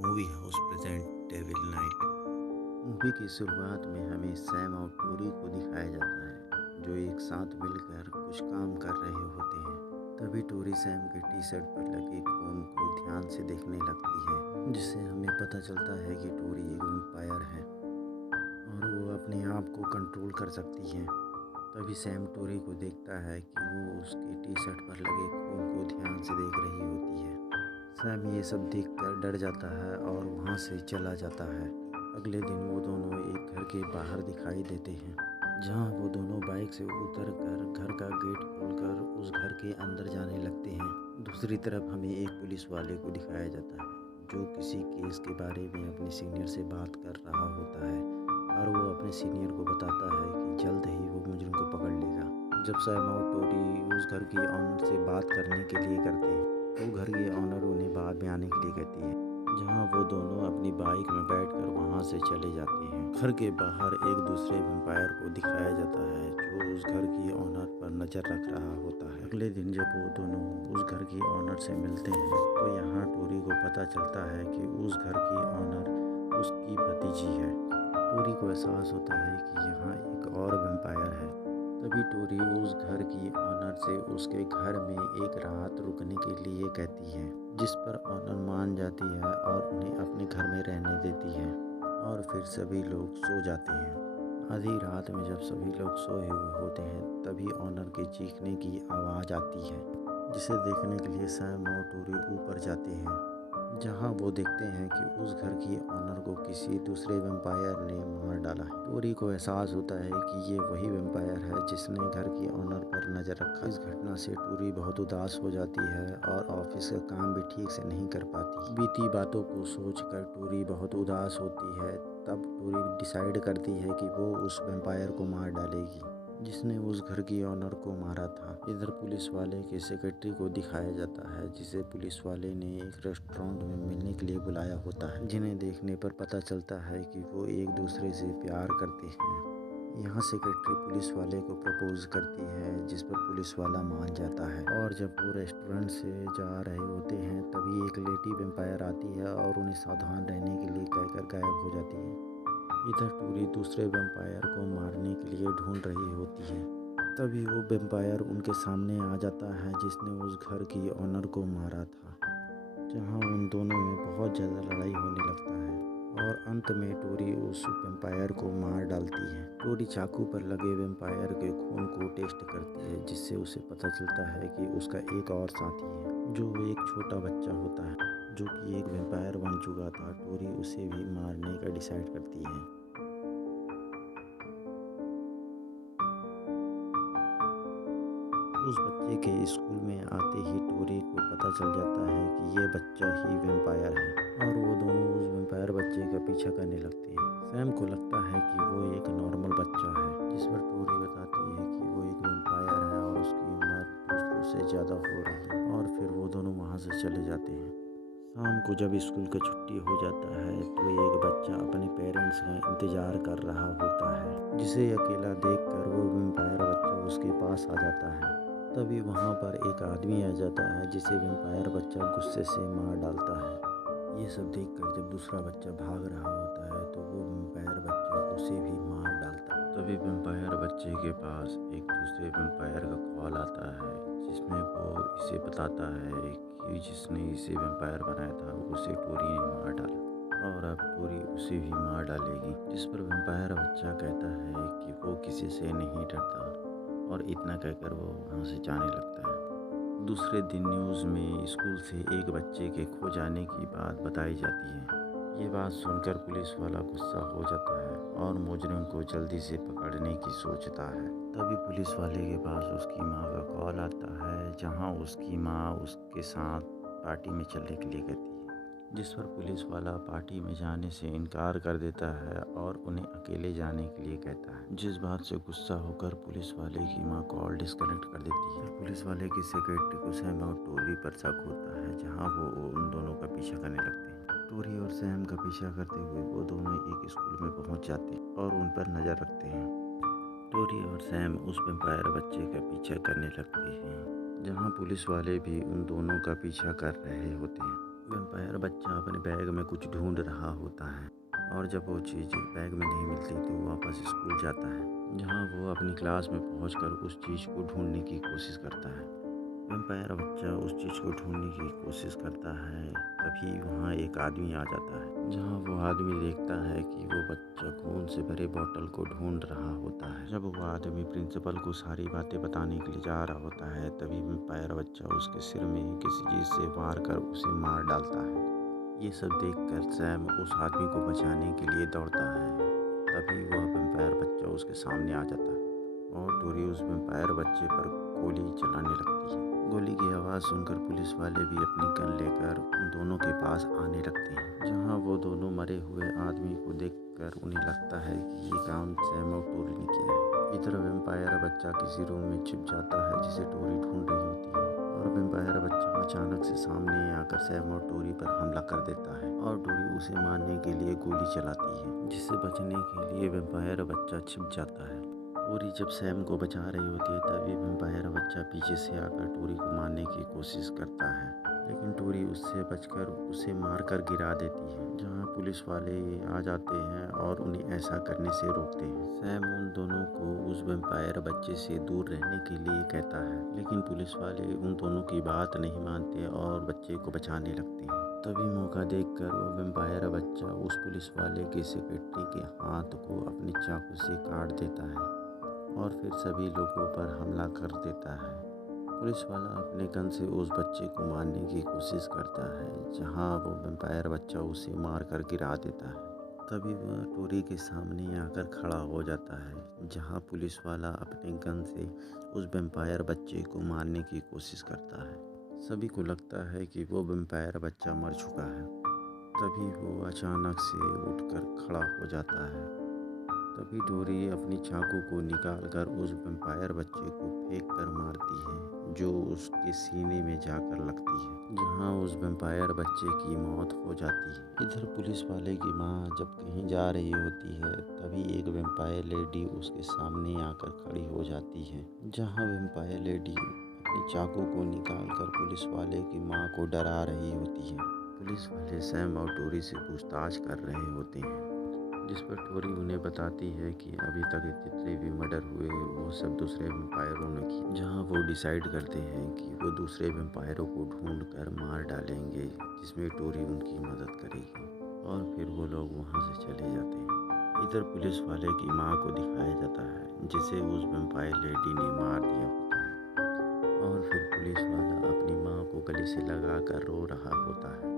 Movie house present devil night. Movie की शुरुआत में हमें सैम और टोरी को दिखाया जाता है जो एक साथ मिलकर कुछ काम कर रहे होते हैं। तभी टोरी सैम के टी शर्ट पर लगे खून को ध्यान से देखने लगती है, जिससे हमें पता चलता है कि टोरी एक वैम्पायर है और वो अपने आप को कंट्रोल कर सकती है। तभी सैम टोरी को देखता है कि वो उसके टी शर्ट पर लगे खून को ध्यान से देख रही होती है। सैम ये सब देखकर डर जाता है और वहाँ से चला जाता है। अगले दिन वो दोनों एक घर के बाहर दिखाई देते हैं, जहाँ वो दोनों बाइक से उतरकर घर का गेट खोलकर उस घर के अंदर जाने लगते हैं। दूसरी तरफ हमें एक पुलिस वाले को दिखाया जाता है जो किसी केस के बारे में अपने सीनियर से बात कर रहा होता है और वो अपने सीनियर को बताता है कि जल्द ही वो मुजरिम को पकड़ लेगा। जब सैम और टोरी उस घर की ऑनर से बात करने के लिए करते हैं तो घर के ऑनर उन्हें बाद में आने के लिए कहती है, जहां वो दोनों अपनी बाइक में बैठकर वहां से चले जाते हैं। घर के बाहर एक दूसरे वैम्पायर को दिखाया जाता है जो उस घर की ऑनर पर नज़र रख रहा होता है। अगले दिन जब वो दोनों उस घर की ऑनर से मिलते हैं तो यहाँ टोरी को पता चलता है कि उस घर की ऑनर उसकी भतीजी है। टोरी को एहसास होता है कि यहाँ एक और वैम्पायर है। तभी टोरी उस घर की ऑनर से उसके घर में एक रात रुकने के लिए कहती है, जिस पर ऑनर मान जाती है और उन्हें अपने घर में रहने देती है और फिर सभी लोग सो जाते हैं। आधी रात में जब सभी लोग सोए हुए होते हैं तभी ऑनर के चीखने की आवाज़ आती है, जिसे देखने के लिए सैम और टोरी ऊपर जाते हैं, जहां वो देखते हैं कि उस घर की ऑनर को किसी दूसरे वैम्पायर ने मार डाला है। टोरी को एहसास होता है कि ये वही वैम्पायर है जिसने घर की ऑनर पर नज़र रखा। इस घटना से टोरी बहुत उदास हो जाती है और ऑफिस का काम भी ठीक से नहीं कर पाती। बीती बातों को सोचकर टोरी बहुत उदास होती है। तब टोरी डिसाइड करती है कि वो उस वैम्पायर को मार डालेगी जिसने उस घर की ऑनर को मारा था। इधर पुलिस वाले के सेक्रेटरी को दिखाया जाता है, जिसे पुलिस वाले ने एक रेस्टोरेंट में मिलने के लिए बुलाया होता है, जिन्हें देखने पर पता चलता है कि वो एक दूसरे से प्यार करते हैं। यहाँ सेक्रेटरी पुलिस वाले को प्रपोज करती है, जिस पर पुलिस वाला मान जाता है। और जब वो रेस्टोरेंट से जा रहे होते हैं तभी एक लेडी वैम्पायर आती है और उन्हें सावधान रहने के लिए कहकर गायब हो जाती है। इधर टोरी दूसरे वैम्पायर को मारने के लिए ढूंढ रही होती है। तभी वो वैम्पायर उनके सामने आ जाता है जिसने उस घर की ऑनर को मारा था, जहां उन दोनों में बहुत ज़्यादा लड़ाई होने लगता है और अंत में टोरी उस वैम्पायर को मार डालती है। टोरी चाकू पर लगे वैम्पायर के खून को टेस्ट करती है, जिससे उसे पता चलता है कि उसका एक और साथी है जो एक छोटा बच्चा होता है जो कि एक वैम्पायर बन चुका था। टोरी उसे भी मारने का डिसाइड करती है। उस बच्चे के स्कूल में आते ही टोरी को पता चल जाता है कि ये बच्चा ही वैम्पायर है और वो दोनों उस वैम्पायर बच्चे का पीछा करने लगते हैं। सैम को लगता है कि वो एक नॉर्मल बच्चा है, जिस पर टोरी बताती है कि वो एक वैम्पायर है और उसकी उम्र दूसरों से ज़्यादा हो रही है और फिर वो दोनों वहाँ से चले जाते हैं। शाम को जब स्कूल का छुट्टी हो जाता है तो एक बच्चा अपने पेरेंट्स का इंतज़ार कर रहा होता है, जिसे अकेला देखकर वो वैम्पायर बच्चा उसके पास आ जाता है। तभी वहाँ पर एक आदमी आ जाता है जिसे वैम्पायर बच्चा गुस्से से मार डालता है। ये सब देखकर जब दूसरा बच्चा भाग रहा होता है तो वो वैम्पायर बच्चा उसे भी मार डालता है। तभी वैम्पायर बच्चे के पास एक दूसरे वैम्पायर का कॉल आता है, जिसमें वो इसे बताता है कि जिसने इसे वैम्पायर बनाया था उसे टोरी ने मार डाला और अब टोरी उसे भी मार डालेगी। जिस पर वैम्पायर बच्चा कहता है कि वो किसी से नहीं डरता और इतना कहकर वो वहाँ से जाने लगता है। दूसरे दिन न्यूज़ में स्कूल से एक बच्चे के खो जाने की बात बताई जाती है। ये बात सुनकर पुलिस वाला गुस्सा हो जाता है और मुजरिम को जल्दी से पकड़ने की सोचता है। तभी पुलिस वाले के पास उसकी माँ का कॉल आता है, जहाँ उसकी माँ उसके साथ पार्टी में चलने के लिए कहती है, जिस पर पुलिस वाला पार्टी में जाने से इनकार कर देता है और उन्हें अकेले जाने के लिए कहता है। जिस बात से गुस्सा होकर पुलिस वाले की माँ कॉल डिस्कनेक्ट कर देती है। पुलिस वाले की सेक्रेटरी को सैम और टोरी पर शक होता है, जहाँ वो उन दोनों का पीछा करने लगते हैं। टोरी और सैम का पीछा करते हुए वो दोनों एक स्कूल में पहुंच जाते हैं और उन पर नज़र रखते हैं। टोरी और सैम उस वैम्पायर बच्चे का पीछा करने लगते हैं, जहां पुलिस वाले भी उन दोनों का पीछा कर रहे होते हैं। वैम्पायर बच्चा अपने बैग में कुछ ढूंढ रहा होता है और जब वो चीज़ बैग में नहीं मिलती तो वो वापस स्कूल जाता है, जहाँ वो अपनी क्लास में पहुंचकर उस चीज़ को ढूंढने की कोशिश करता है। वैम्पायर बच्चा उस चीज़ को ढूंढने की कोशिश करता है, तभी वहाँ एक आदमी आ जाता है, जहाँ वो आदमी देखता है कि वो बच्चा खून से भरे बोतल को ढूंढ रहा होता है। जब वो आदमी प्रिंसिपल को सारी बातें बताने के लिए जा रहा होता है, तभी वैम्पायर बच्चा उसके सिर में किसी चीज़ से वार कर उसे मार डालता है। ये सब देखकर सैम उस आदमी को बचाने के लिए दौड़ता है, तभी वह वैम्पायर बच्चा उसके सामने आ जाता है और टोरी उस वैम्पायर बच्चे पर गोली चलाने लगती है। गोली की आवाज़ सुनकर पुलिस वाले भी अपनी गन लेकर उन दोनों के पास आने लगते हैं, जहां वो दोनों मरे हुए आदमी को देखकर उन्हें लगता है कि ये काम सैम और टोरी ने किया है। इधर वैम्पायर बच्चा किसी रूम में छिप जाता है जिसे टोरी ढूंढ रही होती है और वैम्पायर बच्चा अचानक से सामने आकर सैम और टोरी पर हमला कर देता है और टोरी उसे मारने के लिए गोली चलाती है, जिससे बचने के लिए वैम्पायर बच्चा छिप जाता है। टोरी जब सैम को बचा रही होती है, तभी वैम्पायर बच्चा पीछे से आकर टोरी को मारने की कोशिश करता है, लेकिन टोरी उससे बचकर उसे मारकर गिरा देती है, जहां पुलिस वाले आ जाते हैं और उन्हें ऐसा करने से रोकते हैं। सैम उन दोनों को उस वैम्पायर बच्चे से दूर रहने के लिए कहता है, लेकिन पुलिस वाले उन दोनों की बात नहीं मानते और बच्चे को बचाने लगते हैं। तभी मौका देखकर वो वैम्पायर बच्चा उस पुलिस वाले के सेक्रेटरी के हाथ को अपनी चाकू से काट देता है और फिर सभी लोगों पर हमला कर देता है। पुलिस वाला अपने गन से उस बच्चे को मारने की कोशिश करता है, जहां वो वैम्पायर बच्चा उसे मारकर गिरा देता है। तभी वह टोरी के सामने आकर खड़ा हो जाता है, जहां पुलिस वाला अपने गन से उस वैम्पायर बच्चे को मारने की कोशिश करता है। सभी को लगता है कि वो वैम्पायर बच्चा मर चुका है। तभी वो अचानक से उठकर खड़ा हो जाता है। तभी टोरी अपनी चाकू को निकालकर उस वैम्पायर बच्चे को फेंक कर मारती है, जो उसके सीने में जाकर लगती है, जहां उस वैम्पायर बच्चे की मौत हो जाती है। इधर पुलिस वाले की माँ जब कहीं जा रही होती है, तभी एक वैम्पायर लेडी उसके सामने आकर खड़ी हो जाती है, जहां वैम्पायर लेडी अपनी चाकू को निकालकर पुलिस वाले की माँ को डरा रही होती है। पुलिस वाले सैम और टोरी से पूछताछ कर रहे होते हैं, जिस पर टोरी उन्हें बताती है कि अभी तक जितने भी मर्डर हुए वो सब दूसरे वैम्पायरों ने की, जहां वो डिसाइड करते हैं कि वो दूसरे वैम्पायरों को ढूंढकर मार डालेंगे, जिसमें टोरी उनकी मदद करेगी और फिर वो लोग वहां से चले जाते हैं। इधर पुलिस वाले की माँ को दिखाया जाता है, जिसे उस वैम्पायर लेडी ने मार दिया होता है और फिर पुलिस वाला अपनी माँ को गले से लगाकर रो रहा होता है।